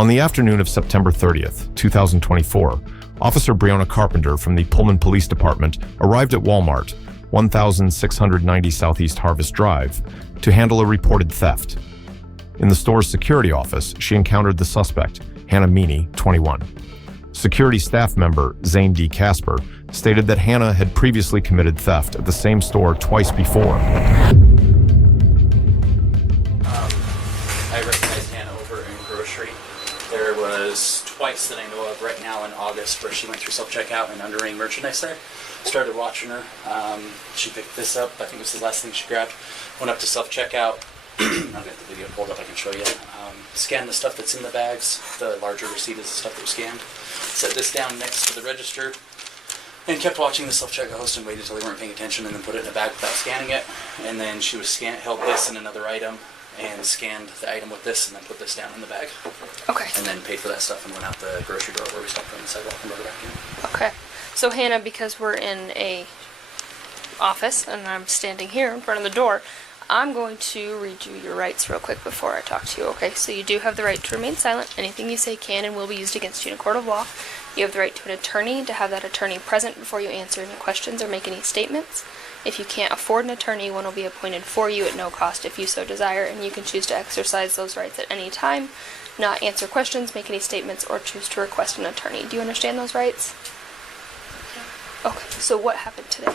On the afternoon of September 30th, 2024, Officer Breonna Carpenter from the Pullman Police Department arrived at Walmart, 1690 Southeast Harvest Drive, to handle a reported theft. In the store's security office, she encountered the suspect, Hannah Meany, 21. Security staff member Zane D. Casper stated that Hannah had previously committed theft at the same store twice before. I recognized Hannah over in grocery. There was twice that I know of right now in August where she went through self-checkout and underring merchandise there. Started watching her. She picked this up. I think it was the last thing she grabbed. Went up to self-checkout. I've got the video pulled up, I can show you. Scanned the stuff that's in the bags. The larger receipt is the stuff that was scanned. Set this down next to the register and kept watching the self-checkout host and waited until they weren't paying attention and then put it in a bag without scanning it. And then she was held this and another item and scanned the item with this and then put this down in the bag. Okay. And then paid for that stuff and went out the grocery door where we stopped on the sidewalk and brought it back in. Okay. So Hannah, because we're in a office and I'm standing here in front of the door, I'm going to read you your rights real quick before I talk to you, okay? So you do have the right to remain silent. Anything you say can and will be used against you in a court of law. You have the right to an attorney, to have that attorney present before you answer any questions or make any statements. If you can't afford an attorney, one will be appointed for you at no cost if you so desire, and you can choose to exercise those rights at any time, not answer questions, make any statements, or choose to request an attorney. Do you understand those rights? Okay, so what happened today?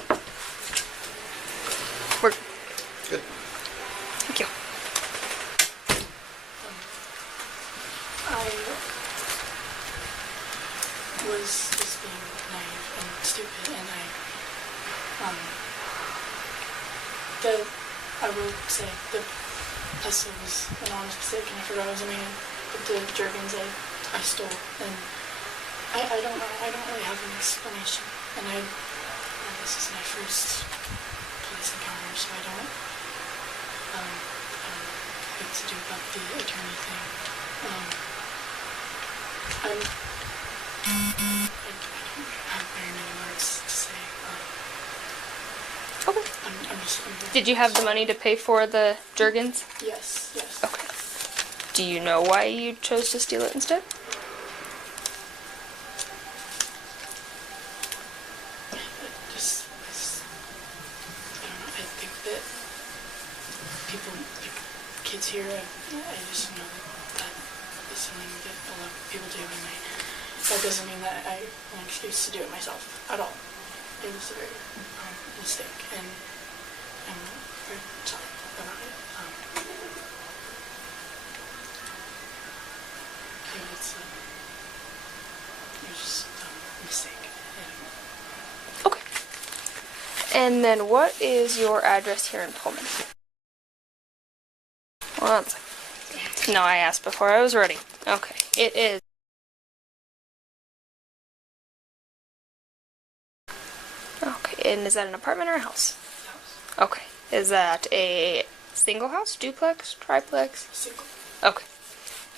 We're Good. Thank you. I was just being naive and stupid, and I will say the pestle was an honest mistake, and I forgot it was a man. But the Jergens I stole, and I don't know. I don't really have an explanation, and this is my first police encounter, so I don't know what to do about the attorney thing. I don't have very many words to say. Okay. I'm Did you have the money to pay for the Jergens? Yes. Okay. Do you know why you chose to steal it instead? I think that kids here, I just know that is something that a lot of people do, and that doesn't mean that I have an excuse to do it myself at all. It was a very mistake, and I'm very sorry about it. It was just a mistake. Okay. And then what is your address here in Pullman? Well, no, I asked before I was ready. Okay. It is. Okay, and is that an apartment or a house? Okay. Is that a single house, duplex, triplex? Single. Okay.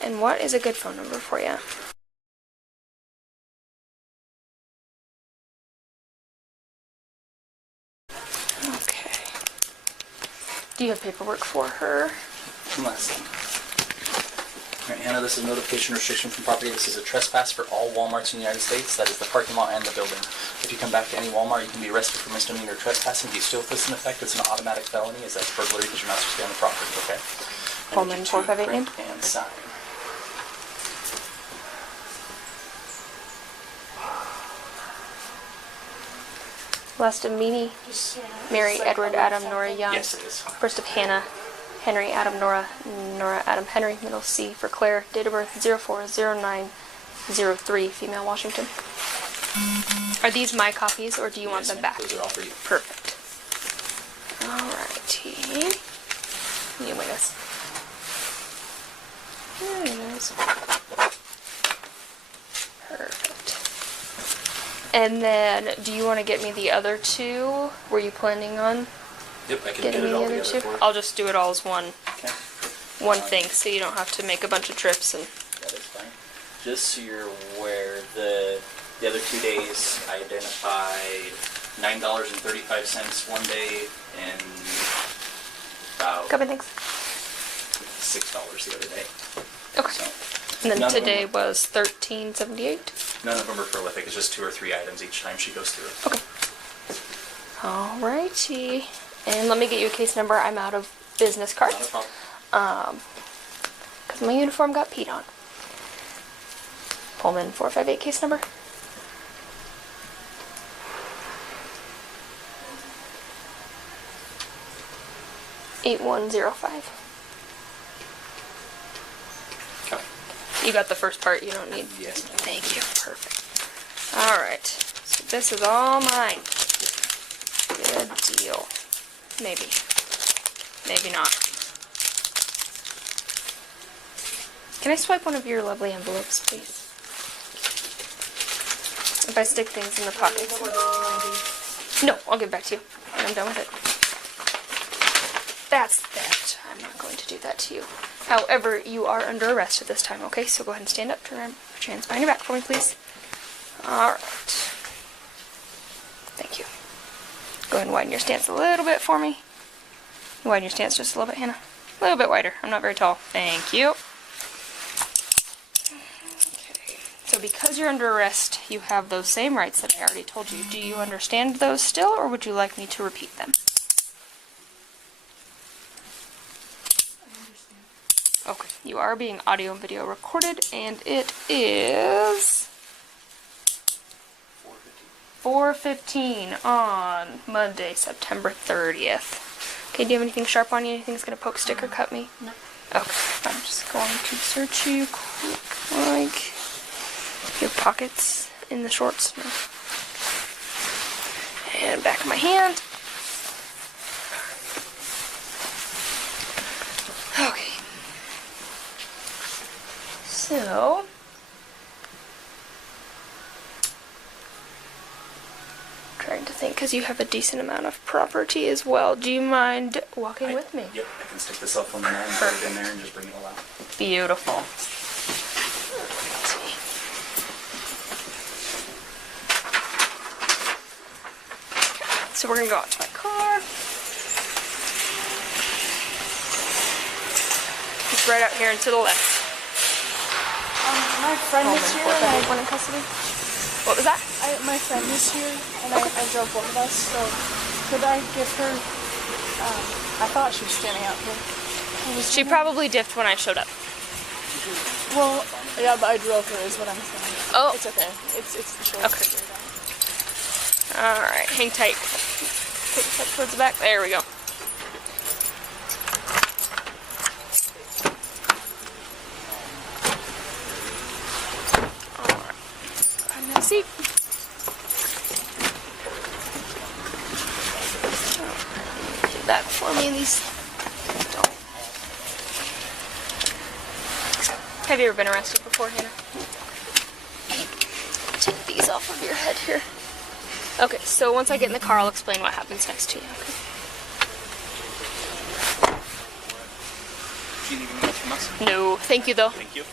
And what is a good phone number for you? Okay. Do you have paperwork for her? Last thing. Alright, Hannah, this is a notification restriction from property. This is a trespass for all Walmarts in the United States. That is the parking lot and the building. If you come back to any Walmart, you can be arrested for misdemeanor trespassing. If you still put this in effect, it's an automatic felony, as that's burglary because you're not supposed to be on the property, okay? Pullman 458 name? And sign. Last of Meany, Mary, Edward, Adam, Nora, Young. Yes, it is. First of Hannah, Henry, Adam, Nora, Nora, Adam, Henry. Middle C for Claire. Date of birth 040903, female, Washington. Are these my copies, or do you want them back? Those are all for you. Perfect. Alrighty. You wait us. There it is. Perfect. And then, do you want to get me the other two? Were you planning on Yep, I can getting get me it all the other together two? for you. I'll just do it all as one Okay. thing, so you don't have to make a bunch of trips. And That is fine. Just so you're aware, the other 2 days I identified $9.35 one day and about couple things. $6 the other day. Okay. So And then None of them today were- was 1378. None of them are prolific. It's just 2 or 3 items each time she goes through. Okay. Alrighty. And let me get you a case number. I'm out of business Not a cards. problem. Because my uniform got peed on. Pullman 458 case number. $8105. Okay. You got the first part, you don't need. Yes. Thank you. Perfect. Alright. So this is all mine. Good deal. Maybe. Maybe not. Can I swipe one of your lovely envelopes, please? If I stick things in the pockets. No, I'll give it back to you when I'm done with it. That's theft. I'm not going to do that to you. However, you are under arrest at this time, okay? So go ahead and stand up, turn around, put your hands behind your back for me, please. Alright. Thank you. Go ahead and widen your stance a little bit for me. Widen your stance just a little bit, Hannah. A little bit wider. I'm not very tall. Thank you. Okay. So because you're under arrest, you have those same rights that I already told you. Do you understand those still, or would you like me to repeat them? Okay, you are being audio and video recorded, and it is 4:15 on Monday, September 30th. Okay, do you have anything sharp on you? Anything that's going to poke, stick, or cut me? No. Okay, I'm just going to search you quick, like your pockets in the shorts. No. And back of my hand. Okay. So, trying to think, because you have a decent amount of property as well. Do you mind walking with me? Yep, I can stick the cell phone in there and put it in there and just bring it all out. Beautiful. So we're going to go out to my car. It's right out here and to the left. My friend is here, and One in custody. What was that? my friend is here, and I drove both of us. So could I give her? I thought she was standing out here. She probably diffed when I showed up. Well, yeah, but I drove her, is what I'm saying. Oh. It's okay. It's the short. Okay. Alright, hang tight. Take a step towards the back. There we go. Alright. Find that seat. Do that for me, these don't. Have you ever been arrested before, Hannah? Take these off of your head here. Okay, so once I get in the car, I'll explain what happens next to you, okay? Do you need anything else from us? No, thank you though. Thank you.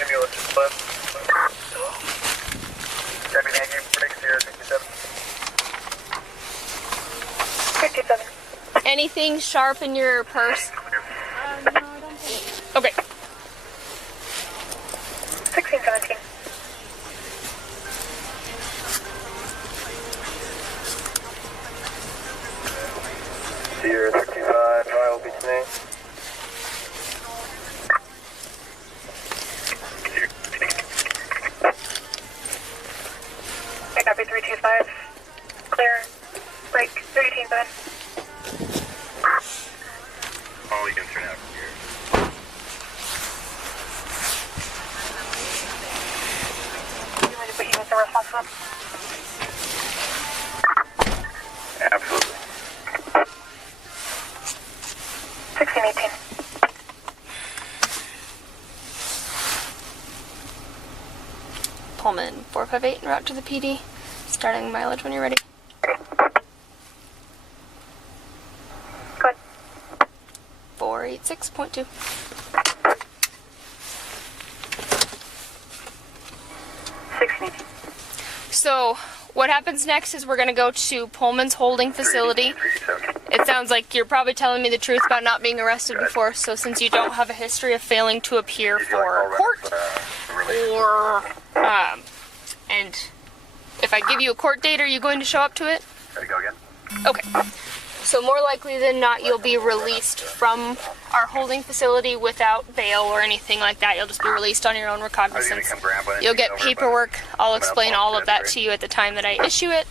Ambulance is left. Deputy Andrew, 6057. 57. Anything sharp in your purse? No, I don't think. Okay. 1617. Sierra 65, trial beach name. Copy 325. Clear. Break. 318 All units are now clear. You want to put units are responsible? Absolutely. 1618. Pullman 458 en route to the PD. Starting mileage when you're ready. Good. 486.2. 1618. So what happens next is we're going to go to Pullman's holding facility. It sounds like you're probably telling me the truth about not being arrested before, so since you don't have a history of failing to appear for court, or, and if I give you a court date, are you going to show up to it? Ready to go again? Okay. So more likely than not, you'll be released from our holding facility without bail or anything like that. You'll just be released on your own recognizance. You'll get paperwork. I'll explain all of that to you at the time that I issue it.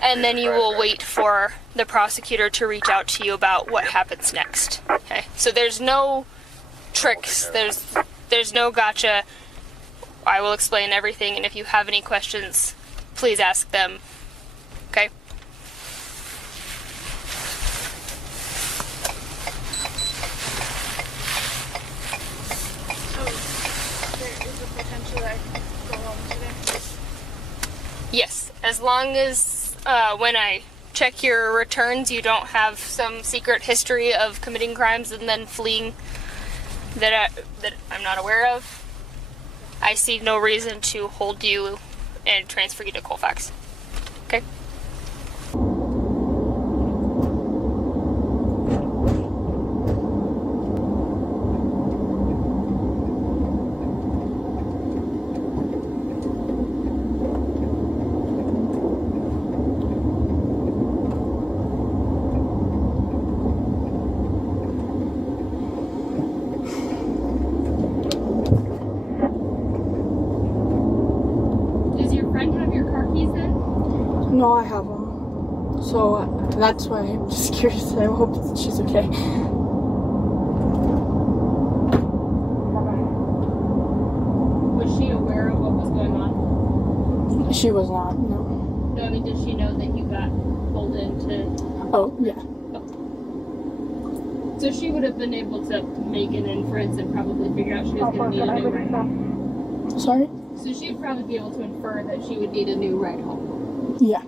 And then you will wait for the prosecutor to reach out to you about what happens next. Okay? So there's no tricks. There's no gotcha. I will explain everything, and if you have any questions, please ask them. Okay? Yes, as long as when I check your returns, you don't have some secret history of committing crimes and then fleeing that I'm not aware of. I see no reason to hold you and transfer you to Colfax. Okay? No, I have them. So that's why I'm just curious. I hope that she's okay. Was she aware of what was going on? She was not, no. No, I mean, did she know that you got pulled into... Oh, yeah. So she would have been able to make an inference and probably figure out she was going to need a new ride home. Sorry? So she would probably be able to infer that she would need a new ride home. Yeah.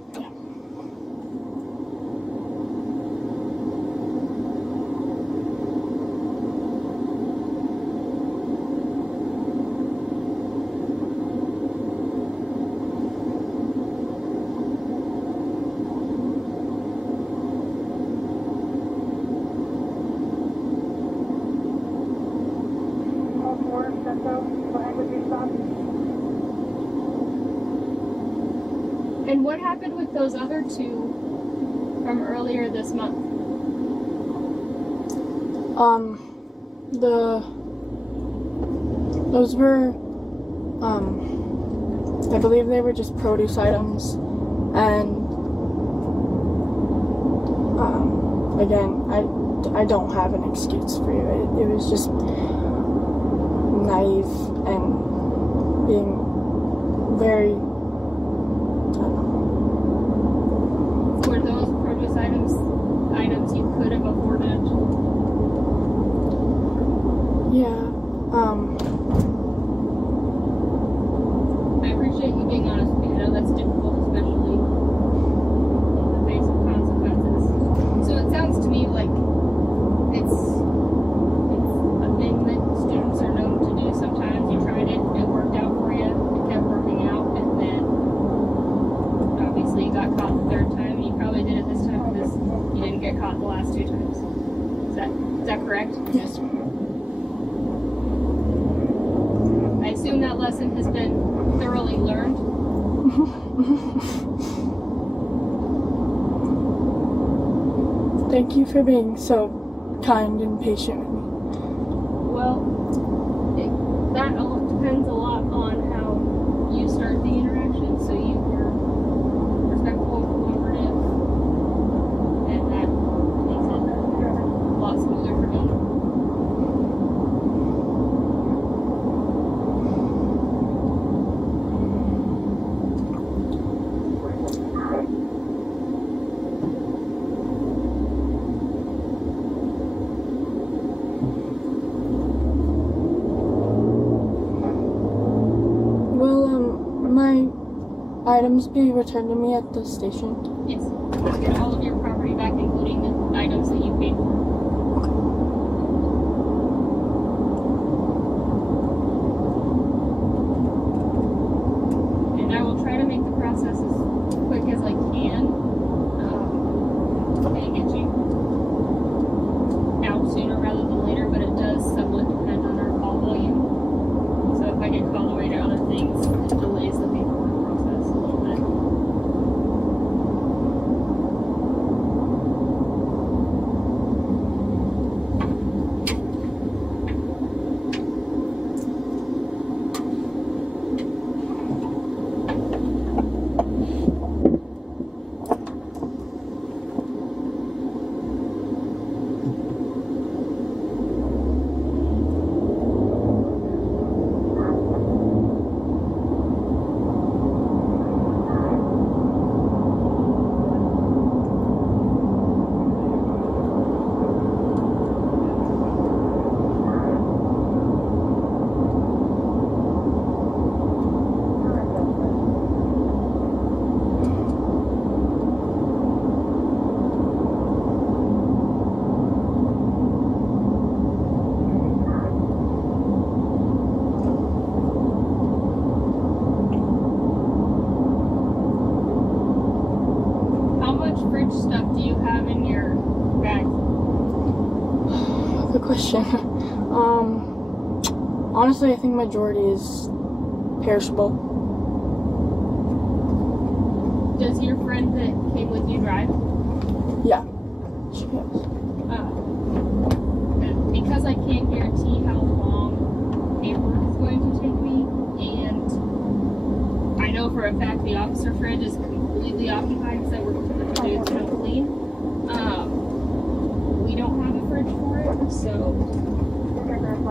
And what happened with those other two from earlier this month? Those were, I believe they were just produce items, and, again, I don't have an excuse for you. It was just naive and being very, Were those produce items you could have afforded? yeah, I appreciate you being honest with me. I know that's difficult, especially in the face of consequences. So it sounds to me like it's a thing that students are known to do sometimes. You tried it, it worked out for you, it kept working out, and then obviously you got caught the third time, and you probably did it this time because you didn't get caught the last two times. Is that correct? yes. I assume that lesson has been thoroughly learned. Thank you for being so kind and patient with me. Well, that all depends a lot on how you start the interaction. So you were respectful, cooperative, and that makes it a lot smoother for me. My items be returned to me at the station? Yes. Get all of your property back, including the items that you paid for. things, it delays the paperwork process a little bit. Fridge stuff do you have in your bag? Good question. Honestly, I think majority is perishable. Does your friend that came with you drive? Yeah. She is. Because I can't guarantee how long paperwork is going to take me, and I know for a fact the officer fridge is completely occupied, so we're going to do it to clean. We don't have a fridge for it, so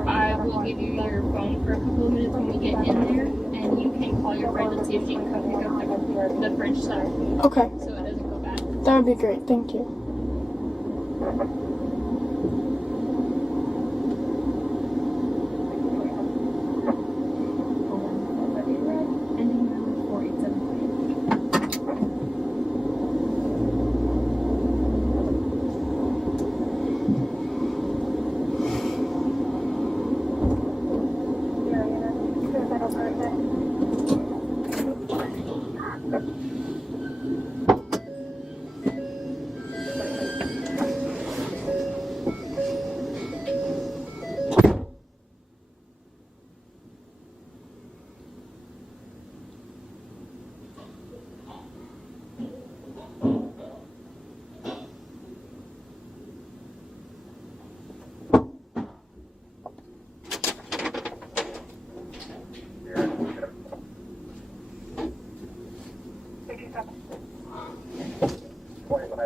I will give you your phone for a couple of minutes when we get in there, and you can call your friend and see if she can come pick up the fridge stuff. Okay. So it doesn't go bad. That would be great. Thank you.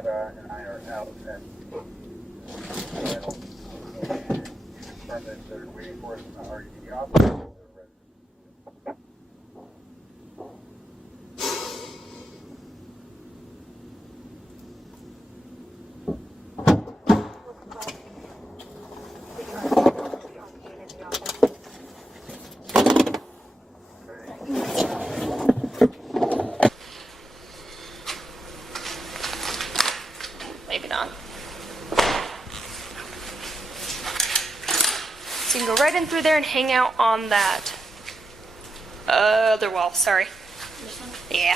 And I are out and confirm that they're waiting for us in the RED office. Maybe not. So you can go right in through there and hang out on that other wall. Sorry. Yeah.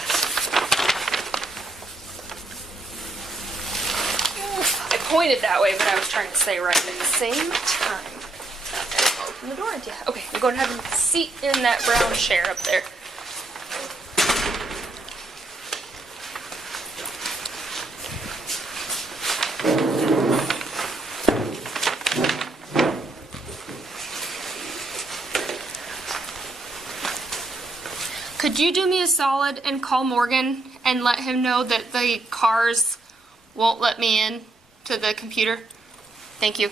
I pointed that way, but I was trying to say right at the same time. Open the door. Yeah. Okay, we'll go and have a seat in that brown chair up there. Could you do me a solid and call Morgan and let him know that the cars won't let me in to the computer? Thank you.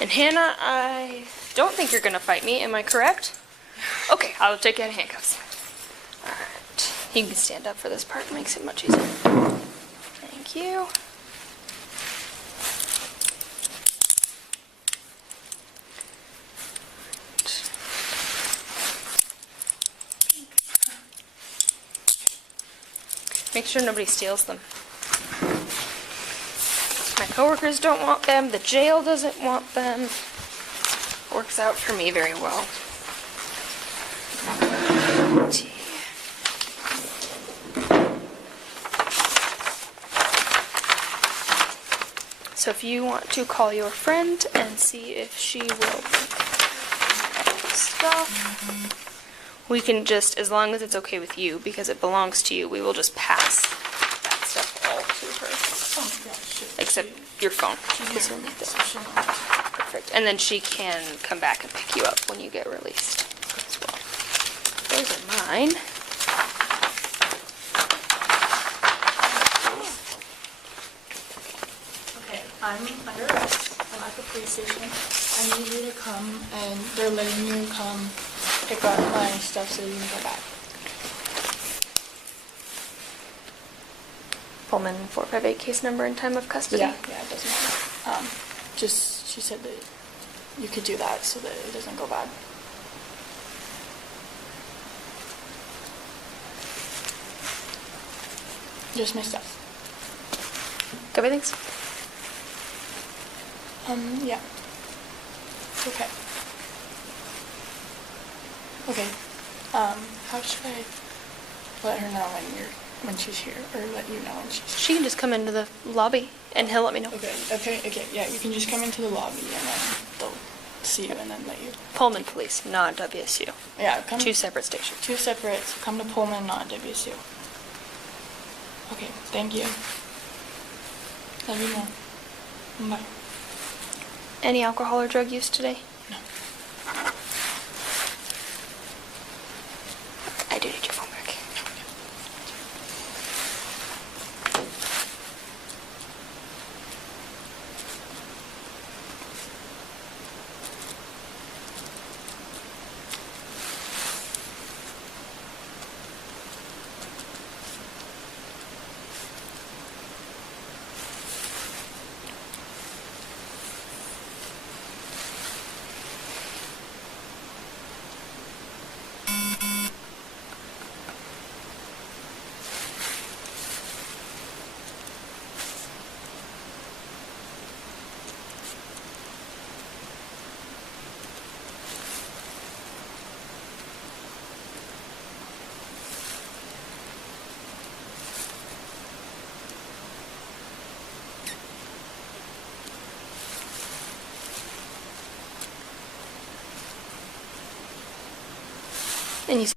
And Hannah, I don't think you're gonna fight me, am I correct? Okay, I'll take you out of handcuffs. Alright. You can stand up for this part, it makes it much easier. Thank you. Make sure nobody steals them. My coworkers don't want them, the jail doesn't want them. Works out for me very well. So if you want to call your friend and see if she will pick up the stuff, we can just, as long as it's okay with you, because it belongs to you, we will just pass that stuff all to her. Oh, yeah, sure. Except your phone. She's because here, you'll need so that. she'll know. Perfect. And then she can come back and pick you up when you get released as well. Those are mine. Okay, I'm under arrest. I'm at the police station. I need you to come, and they're letting you come pick up my stuff so you can go back. Pullman 458 case number and time of custody. Yeah, it doesn't matter. Just, she said that you could do that so that it doesn't go bad. Just my stuff. Got everything? Yeah. Okay. Okay. How should I let her know when she's here, or let you know when she's here? She can just come into the lobby and he'll let me know. Okay, yeah, you can just come into the lobby and then they'll see you and then let you. Pullman Police, not WSU. Yeah, come. Two separate stations. Two separate, so come to Pullman, not WSU. Okay, thank you. Love you more. Bye. Any alcohol or drug use today? No. I do need your phone back. And you.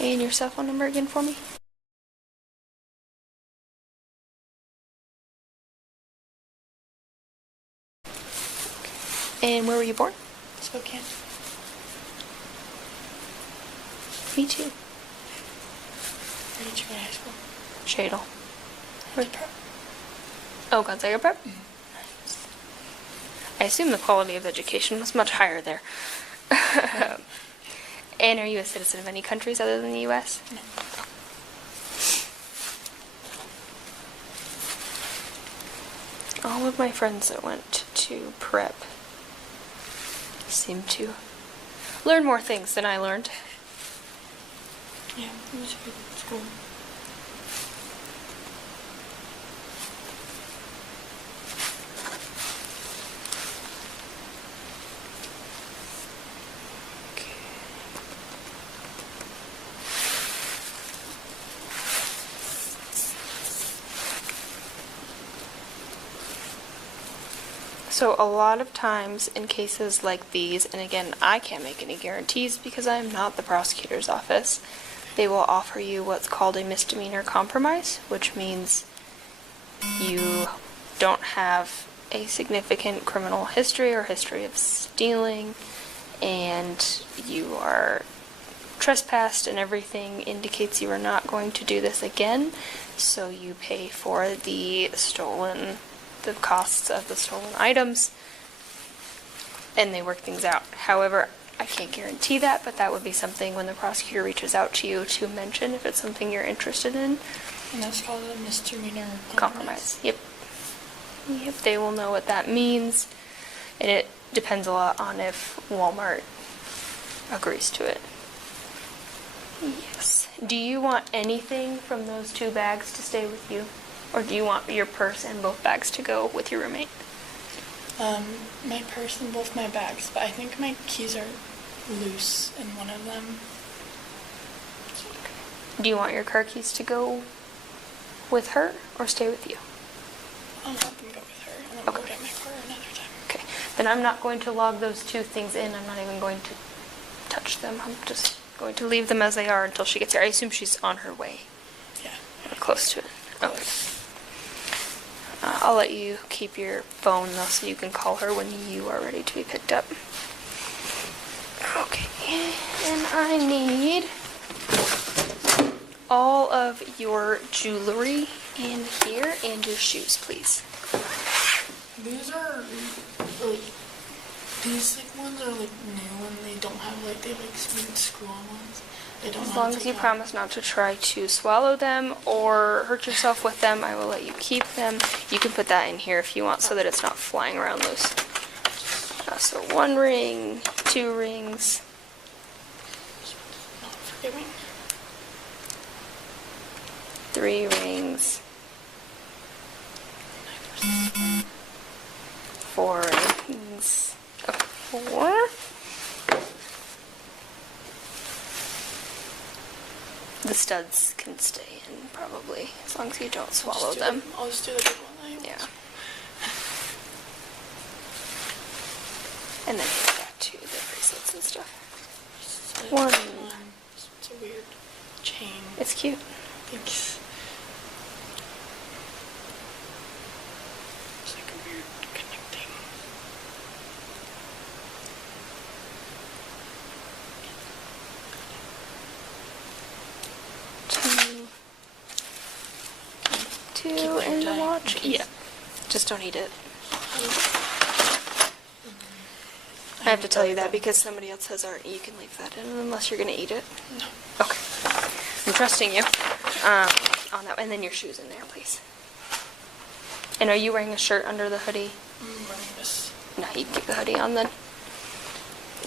And your cell phone number again for me? And where were you born? Spokane. Me too. Where did you go to high school? Shadle. Where's prep? Oh, Gonzaga Prep? Nice. I assume the quality of education was much higher there. And are you a citizen of any countries other than the U.S.? No. All of my friends that went to prep seem to learn more things than I learned. Yeah, it was a good school. So a lot of times in cases like these, and again, I can't make any guarantees because I am not the prosecutor's office, they will offer you what's called a misdemeanor compromise, which means you don't have a significant criminal history or history of stealing, and you are trespassed and everything indicates you are not going to do this again, so you pay for the costs of the stolen items, and they work things out. However, I can't guarantee that, but that would be something when the prosecutor reaches out to you to mention if it's something you're interested in. And that's called a misdemeanor Compromise. Yep. They will know what that means, and it depends a lot on if Walmart agrees to it. Yes. Do you want anything from those 2 bags to stay with you? Or do you want your purse and both bags to go with your roommate? My purse and both my bags, but I think my keys are loose in one of them. Do you want your car keys to go with her or stay with you? I'll let them go with her, and then we'll get my car another time. Okay. Then I'm not going to log those two things in. I'm not even going to touch them. I'm just going to leave them as they are until she gets here. I assume she's on her way. Yeah. Or close to it. Okay. I'll let you keep your phone though so you can call her when you are ready to be picked up. Okay. And I need all of your jewelry in here and your shoes, please. These are like these ones are like new and they don't have they have smooth screw-on ones. They don't. As long as you promise not to try to swallow them or hurt yourself with them, I will let you keep them. You can put that in here if you want so that it's not flying around loose. So 1 ring, 2 rings. Not forgiving. 3 rings. 4 rings. 4. The studs can stay in probably as long as you don't swallow them. I'll just do the big one. Yeah. And then hit that too, the bracelets and stuff. 1. It's a weird chain. It's cute. Thanks. It's like a weird connecting. Two in the watch. Yeah. Just don't eat it. I have to tell you that because somebody else has already. You can leave that in unless you're gonna eat it. No. Okay. I'm trusting you on that. And then your shoes in there, please. And are you wearing a shirt under the hoodie? I'm wearing this. No, you can keep the hoodie on then.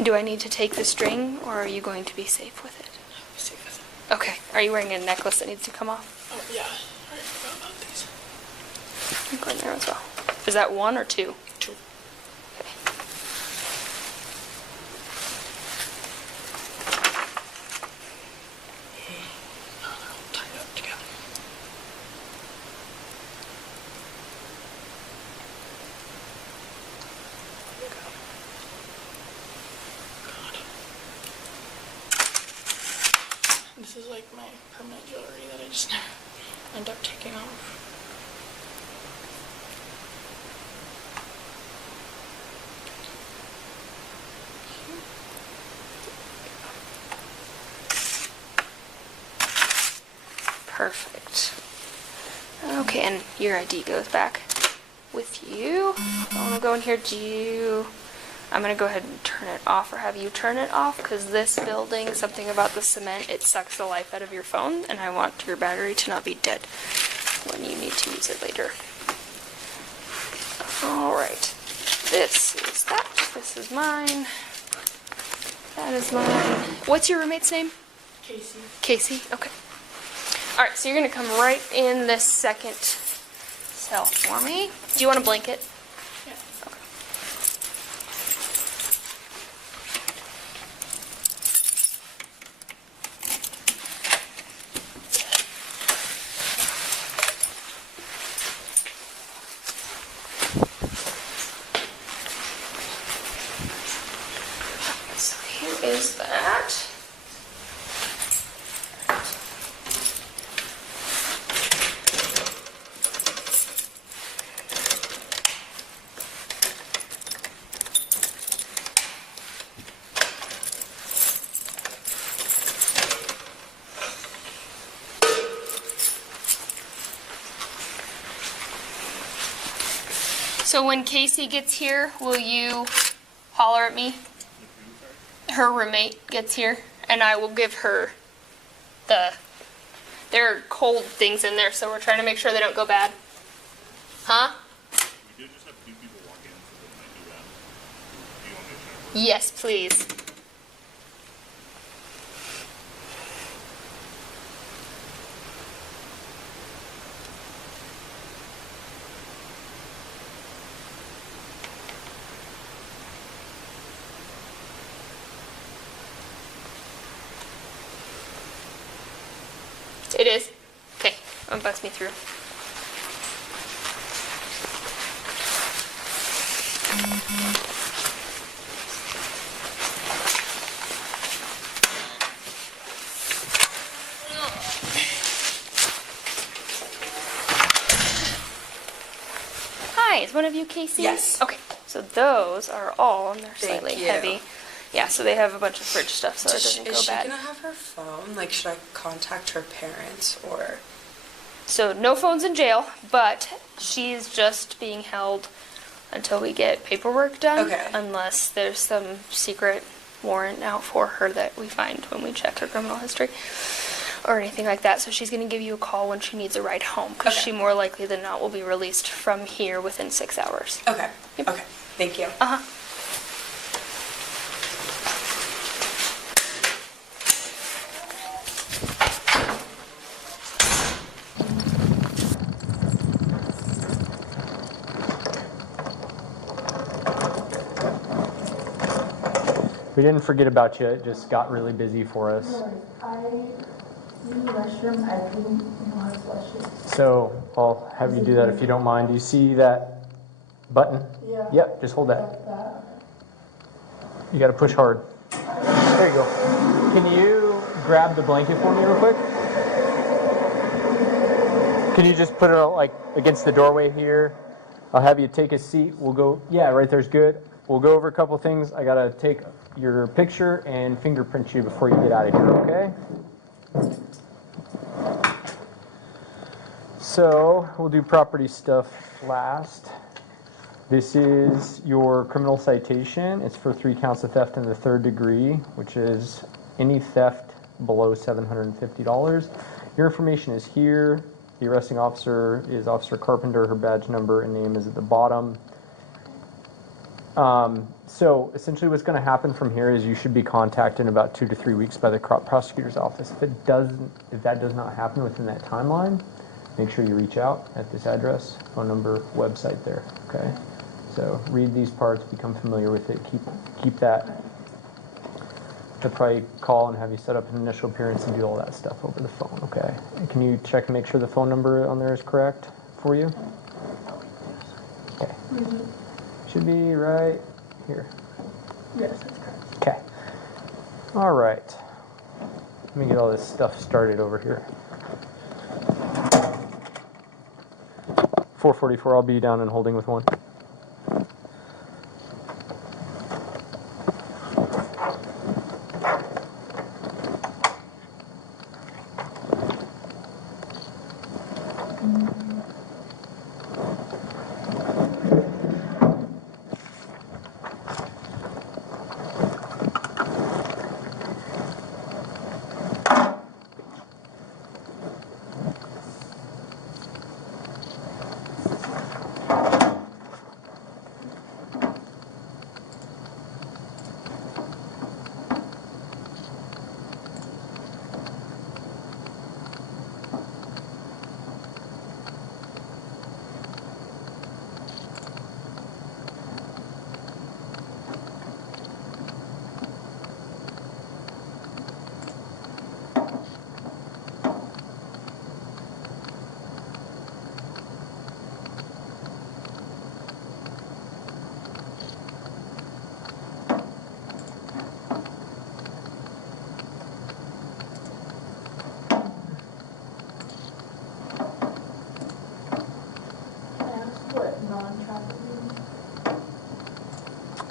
Do I need to take the string or are you going to be safe with it? Safe with it. Okay. Are you wearing a necklace that needs to come off? Oh yeah. I forgot about these. I'm going there as well. Is that 1 or 2? 2. Okay. Now they're all tied up together. God. This is like my permanent jewelry that I just never end up taking off. Perfect. Okay, and your ID goes back with you. I want to go in here. I'm going to go ahead and turn it off or have you turn it off because this building, something about the cement, it sucks the life out of your phone and I want your battery to not be dead when you need to use it later. Alright. This is that. This is mine. That is mine. What's your roommate's name? Casey. Casey? Okay. Alright, so you're going to come right in this second cell for me. Do you want a blanket? Yeah. Okay. So here is that. So when Casey gets here, will you holler at me? Her roommate gets here, and I will give her there are cold things in there, so we're trying to make sure they don't go bad. Huh? We did just have 2 people walk in, so they might do that. Do you want me to check? Yes, please. It is? Okay, bust me through. Hi, is one of you Casey? Yes. Okay, so those are all, and they're Thank slightly you. heavy. Yeah, so they have a bunch of fridge stuff, so it doesn't Is go she bad. gonna have her phone? Like, should I contact her parents or? So no phones in jail, but she's just being held until we get paperwork done. Okay. Unless there's some secret warrant out for her that we find when we check her criminal history or anything like that. So she's going to give you a call when she needs a ride home, because Okay. she more likely than not will be released from here within 6 hours. Okay. Yep. Okay. Thank you. Uh-huh. We didn't forget about you. It just got really busy for us. I use the restroom, I didn't know how to flush it. So I'll have you do that if you don't mind. Do you see that button? Yeah. Yep, just hold that. Like that. You got to push hard. There you go. Can you grab the blanket for me real quick? Can you just put it like against the doorway here? I'll have you take a seat. We'll go, yeah, right there's good. We'll go over a couple things. I got to take your picture and fingerprint you before you get out of here, okay? So we'll do property stuff last. This is your criminal citation. It's for 3 counts of theft in the 3rd degree, which is any theft below $750. Your information is here. The arresting officer is Officer Carpenter. Her badge number and name is at the bottom. So essentially what's going to happen from here is you should be contacted in about 2 to 3 weeks by the prosecutor's office. If that does not happen within that timeline, make sure you reach out at this address, phone number, website there, okay? So read these parts, become familiar with it, keep that. They'll probably call and have you set up an initial appearance and do all that stuff over the phone, okay? And can you check and make sure the phone number on there is correct for you? Okay. Should be right here. Yes, that's correct. Okay. All right. Let me get all this stuff started over here. 444, I'll be down and holding with 1.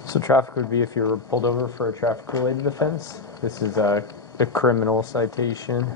So traffic would be if you were pulled over for a traffic-related offense. This is a criminal citation.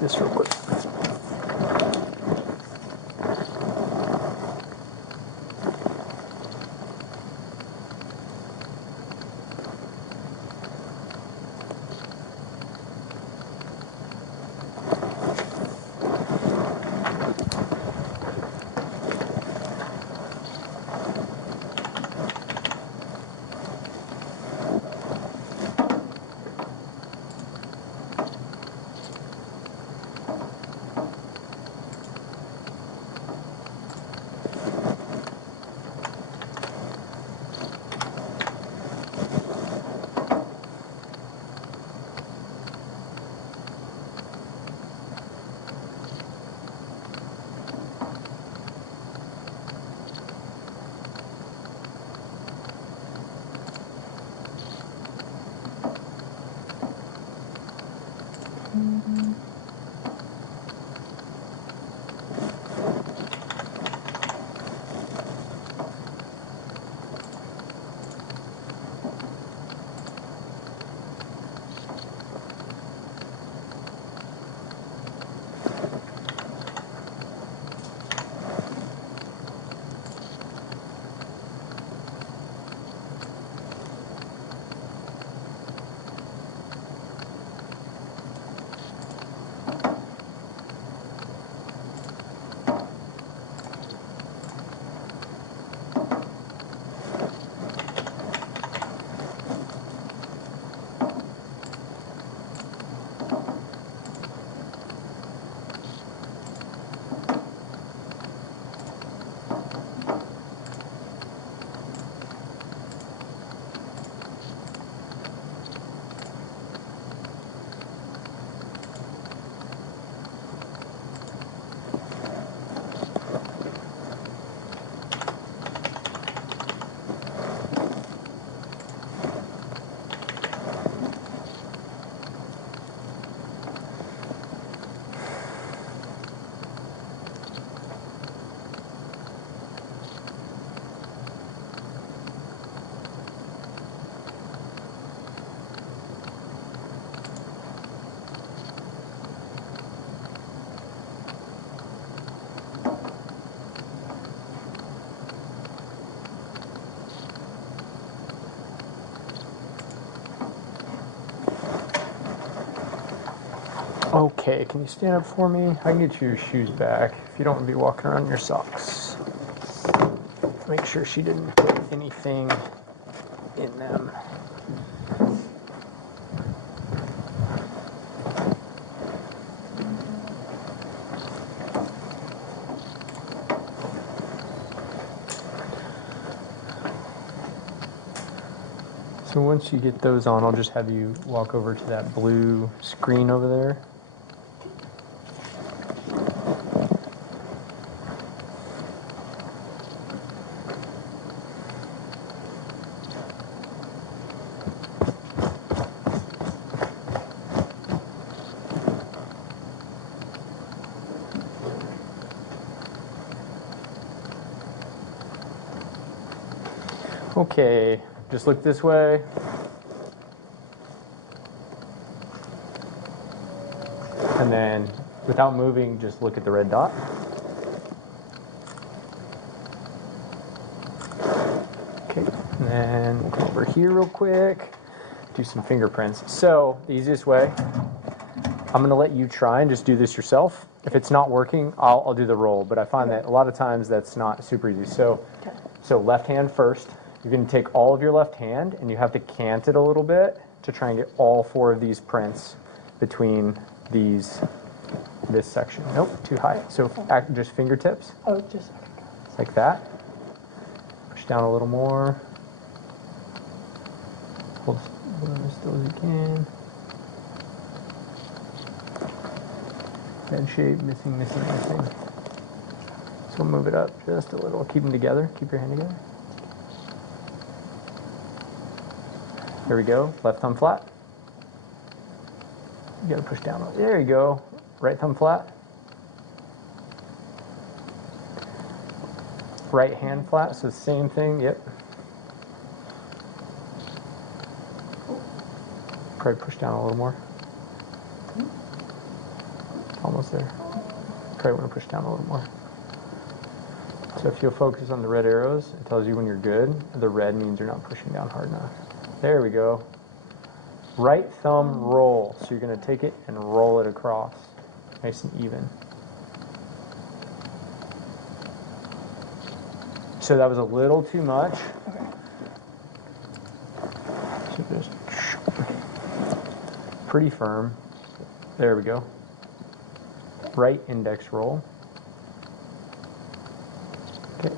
see this real quick. Okay, can you stand up for me? I can get you your shoes back if you don't want to be walking around in your socks. Make sure she didn't put anything in them. So once you get those on, I'll just have you walk over to that blue screen over there. Okay, just look this way. And then, without moving, just look at the red dot. Okay, and then we'll come over here real quick, do some fingerprints. So, the easiest way, I'm gonna let you try and just do this yourself. If it's not working, I'll do the roll, but I find that a lot of times that's not super easy. So left hand first. You're going to take all of your left hand and you have to cant it a little bit to try and get all 4 of these prints between this section. Nope, too high. So just fingertips. Oh, just Like that. Push down a little more. Hold as still as you can. Bad shape, missing. So move it up just a little. Keep them together. Keep your hand together. Here we go. Left thumb flat. You gotta push down. There you go. Right thumb flat. Right hand flat. So same thing. Yep. Probably push down a little more. Almost there. Probably want to push down a little more. So if you'll focus on the red arrows, it tells you when you're good. The red means you're not pushing down hard enough. There we go. Right thumb roll. So you're going to take it and roll it across. Nice and even. So that was a little too much. Okay. So just pretty firm. There we go. Right index roll. Okay.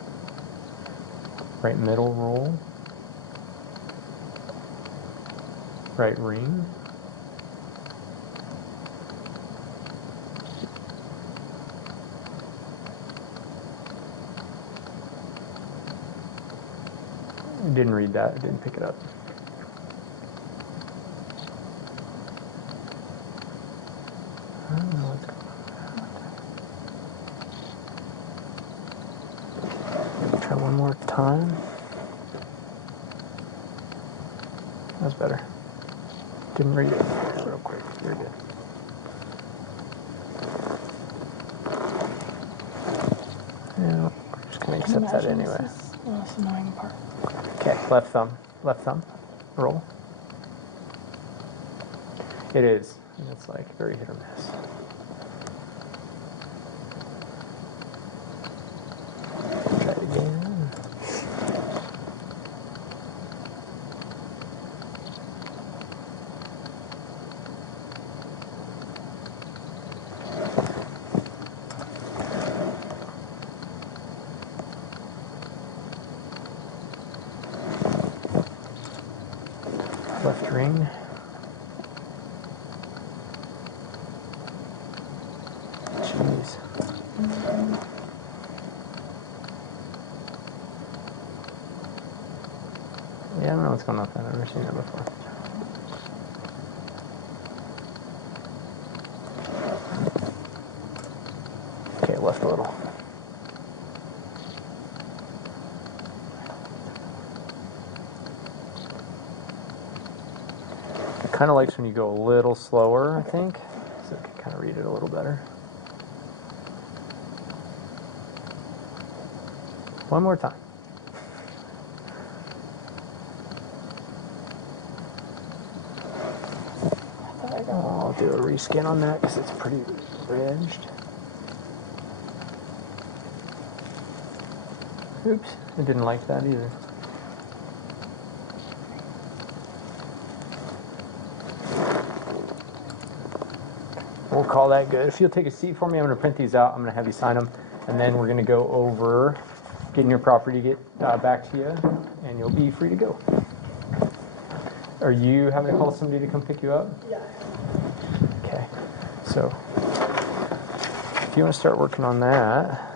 Right middle roll. Right ring. Didn't read that, didn't pick it up. I don't know what's going on. Try one more time. That's better. Didn't read it real quick. You're good. Yeah, I'm just gonna accept that anyway. This is the most annoying part. Okay, left thumb, roll. It is, and it's like very hit or miss. Try it again. Left ring. Jeez. Yeah, I don't know what's going on with that. I've never seen that before. Okay, left a little. Kind of likes when you go a little slower, I think, so I can kind of read it a little better. One more time. I'll do a reskin on that because it's pretty ridged. Oops, I didn't like that either. We'll call that good. If you'll take a seat for me, I'm going to print these out. I'm going to have you sign them, and then we're going to go over getting your property back to you, and you'll be free to go. Are you having to call somebody to come pick you up? Yeah. Okay. So if you want to start working on that.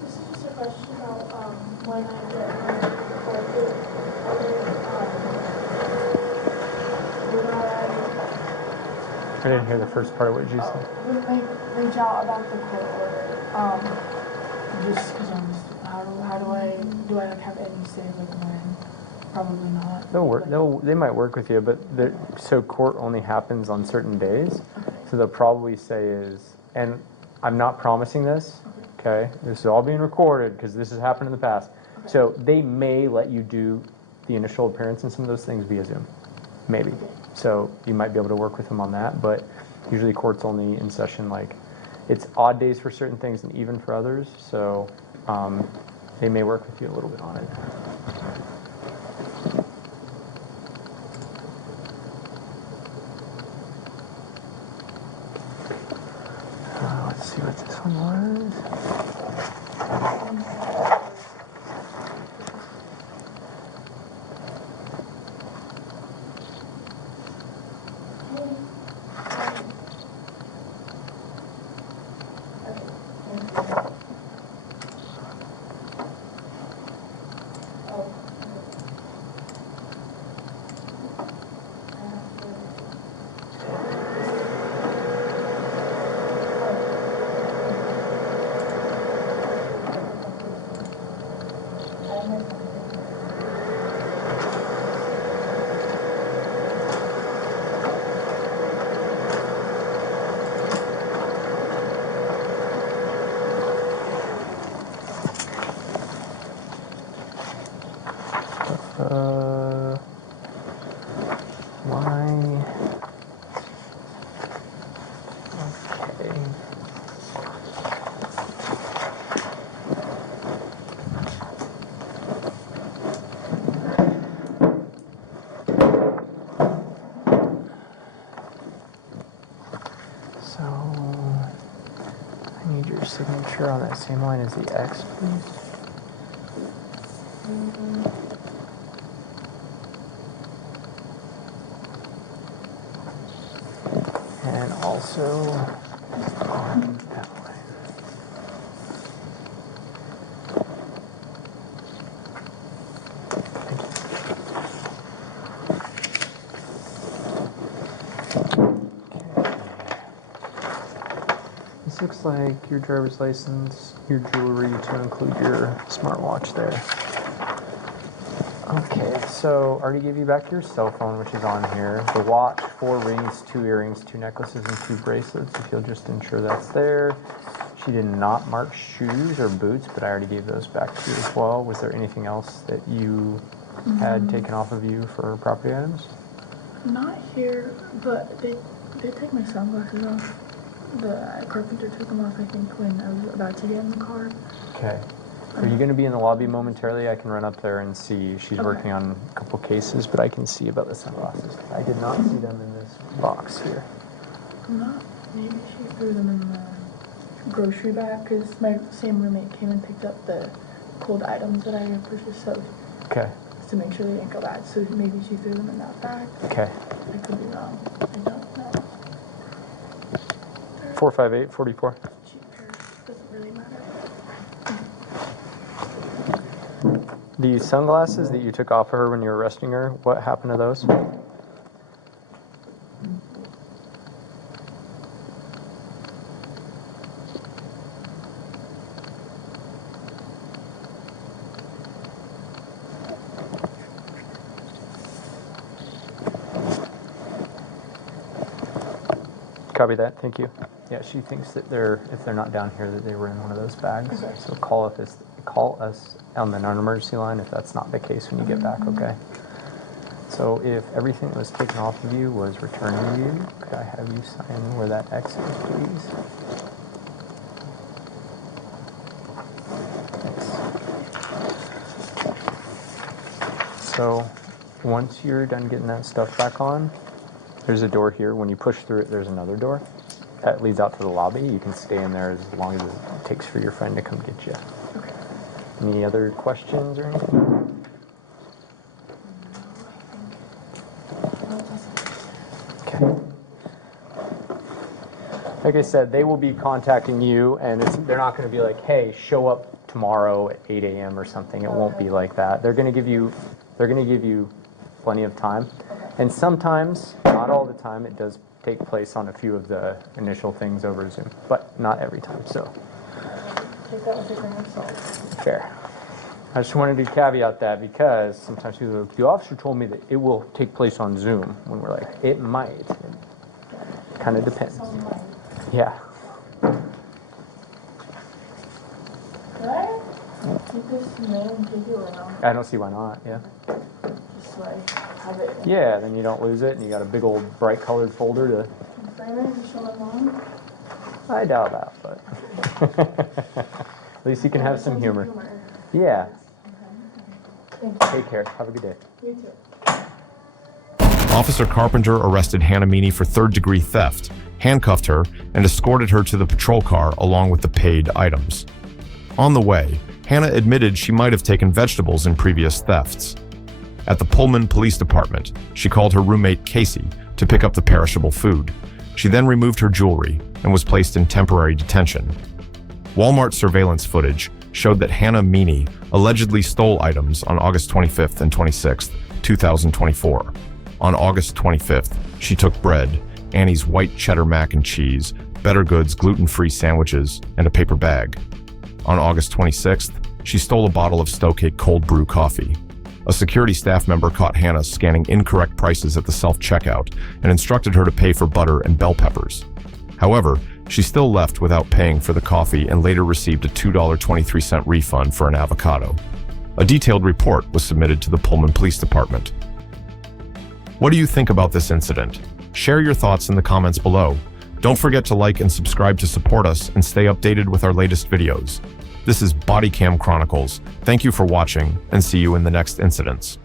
This is just a question about when I get my court date. I didn't hear the first part of what you said. Would they reach out about the court order? Just because I'm just, how do I like have any say like when? Probably not. They might work with you, but so court only happens on certain days. So they'll probably say is, and I'm not promising this, okay? This is all being recorded because this has happened in the past. So they may let you do the initial appearance and some of those things via Zoom, maybe. So you might be able to work with them on that, but usually court's only in session like, it's odd days for certain things and even for others, so they may work with you a little bit on it. Let's see what this one was. Okay. Why? Okay. So, I need your signature on that same line as the X, please. And also on that line. Thank you. Okay. This looks like your driver's license, your jewelry to include your smartwatch there. Okay, so I already gave you back your cell phone, which is on here. The watch, 4 rings, 2 earrings, 2 necklaces, and 2 bracelets, if you'll just ensure that's there. She did not mark shoes or boots, but I already gave those back to you as well. Was there anything else that you had taken off of you for property items? Not here, but they take my sunglasses off. The carpenter took them off, I think, when I was about to get in the car. Okay. Are you going to be in the lobby momentarily? I can run up there and see. She's working on a couple cases, but I can see about the sunglasses. I did not see them in this box here. Not. Maybe she threw them in the grocery bag, because my same roommate came and picked up the cold items that I had purchased, so Okay. just to make sure they didn't go bad. So maybe she threw them in that bag. Okay. I could be wrong. I don't know. 458, 44. Cheap pair. Doesn't really matter. The sunglasses that you took off of her when you were arresting her, what happened to those? Copy that, thank you. Yeah, she thinks that if they're not down here, that they were in one of those bags. Okay. So call us on the non-emergency line if that's not the case when you get back, okay? So if everything that was taken off of you was returned to you, could I have you sign where that X is, please? Thanks. So once you're done getting that stuff back on, there's a door here. When you push through it, there's another door that leads out to the lobby. You can stay in there as long as it takes for your friend to come get you. Okay. Any other questions or anything? Okay. Like I said, they will be contacting you, and they're not going to be like, "Hey, show up tomorrow at 8 a.m." or something. It won't be like that. They're going to give you plenty of time, and sometimes, not all the time, it does take place on a few of the initial things over Zoom, but not every time. So. Take that with a grain of salt. Fair. I just wanted to caveat that because sometimes people are like, the officer told me that it will take place on Zoom, when we're like, it might. It kind of depends. Some might. Yeah. Could I keep this mail and take it or no? I don't see why not, yeah. Just so I have it. Yeah, then you don't lose it and you got a big old bright colored folder to... Frame it and show my mom? I doubt that, but... At least you can have some humor. Yeah. Thank you. Take care. Have a good day. You too. Officer Carpenter arrested Hannah Meany for third-degree theft, handcuffed her, and escorted her to the patrol car along with the paid items. On the way, Hannah admitted she might have taken vegetables in previous thefts. At the Pullman Police Department, she called her roommate Casey to pick up the perishable food. She then removed her jewelry and was placed in temporary detention. Walmart surveillance footage showed that Hannah Meany allegedly stole items on August 25th and 26th, 2024. On August 25th, she took bread, Annie's white cheddar mac and cheese, Better Goods gluten-free sandwiches, and a paper bag. On August 26th, she stole a bottle of Stokey cold brew coffee. A security staff member caught Hannah scanning incorrect prices at the self-checkout and instructed her to pay for butter and bell peppers. However, she still left without paying for the coffee and later received a $2.23 refund for an avocado. A detailed report was submitted to the Pullman Police Department. What do you think about this incident? Share your thoughts in the comments below. Don't forget to like and subscribe to support us and stay updated with our latest videos. This is Bodycam Chronicles. Thank you for watching and see you in the next incidents.